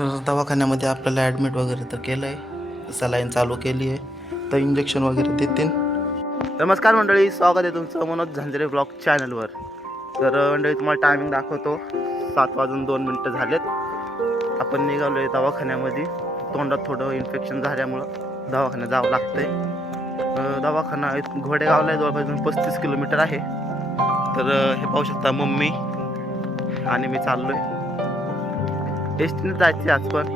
तर दवाखान्यामध्ये आपल्याला ॲडमिट वगैरे तर केलं आहे, सलाईन चालू केली आहे, तर इंजेक्शन वगैरे देतील. नमस्कार मंडळी, स्वागत आहे तुमचं मनोज झांजरे ब्लॉग चॅनलवर. तर मंडळी तुम्हाला टायमिंग दाखवतो, 7:02 झालेत. आपण निघालो आहे दवाखान्यामध्ये. तोंडात थोडं इन्फेक्शन झाल्यामुळं दवाखान्यात जावं लागतंय. दवाखाना घोडेगावला आहे, जवळपास 35 किलोमीटर आहे. तर हे पाहू शकता, मम्मी आणि मी चाललो आहे. टेस्टने जायचे आज. पण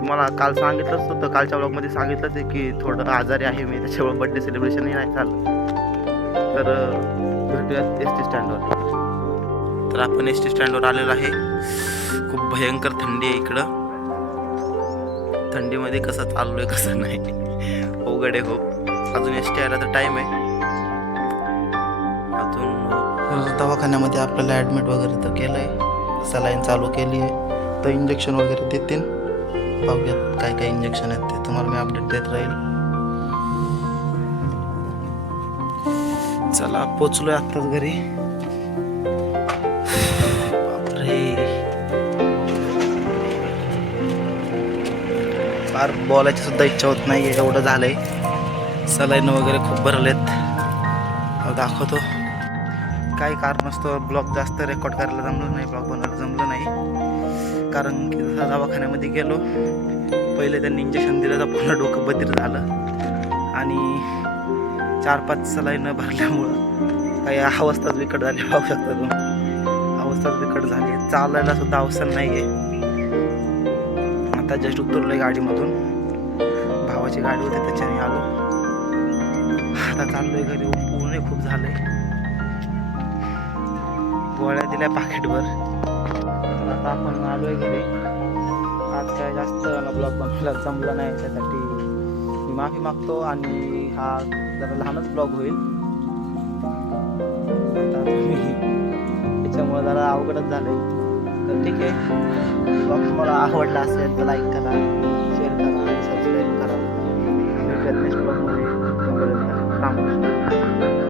तुम्हाला काल सांगितलंच होतं, कालच्या ब्लॉगमध्ये सांगितलंच आहे की थोडं आजारी आहे मी, त्याच्यामुळे बड्डे सेलिब्रेशनही नाही झालं. तर भेटूयात एस टी स्टँडवर. तर आपण एस टी स्टँडवर आलेलो आहे. खूप भयंकर थंडी आहे इकडं. थंडीमध्ये कसं चाललोय कसं नाही अवघड आहे खूप. अजून एस टी यायला तर टाईम आहे अजून. दवाखान्यामध्ये आपल्याला ॲडमिट वगैरे तर केलं आहे, सलाईन चालू केली आहे, तर इंजेक्शन वगैरे देतील. पाहूयात काय काय इंजेक्शन आहेत ते तुम्हाला मी अपडेट देत राहील. चला, पोचलोय आत्ताच घरी. बापरे, फार बोलायची सुद्धा इच्छा होत नाही, एवढं झालंय. सलाईन वगैरे खूप भरलेत. दाखवतो. काही कारणास्तव ब्लॉग जास्त रेकॉर्ड करायला जमलं नाही, ब्लॉग बनवायला जमलं नाही. कारण की जसा दवाखान्यामध्ये गेलो, पहिले त्यांनी इंजेक्शन दिलं तर पूर्ण डोकं बधीर झालं. आणि 4-5 सलाईन भरल्यामुळं काही अवस्थाच बिकट झाली. पाहू शकता तुम्ही, अवस्थाच बिकट झाली. चालायला सुद्धा अवसर नाही आहे. आता जस्ट उतरलो आहे गाडीमधून. भावाची गाडी होती त्याच्याने आलो. आता चाललो आहे घरी. पूर्ण खूप झालं आहे. गोळ्या दिल्या पाकिटभर. तर आता आपण आलो आहे घरी. आज काय जास्त मला ब्लॉग बनवायला जमलं नाही, त्यासाठी मी माफी मागतो. आणि हा जरा लहानच ब्लॉग होईल. आता तुम्ही त्याच्यामुळे जरा अवघडच झालं आहे. तर ठीक आहे, ब्लॉग तुम्हाला आवडला असेल तर लाईक करा,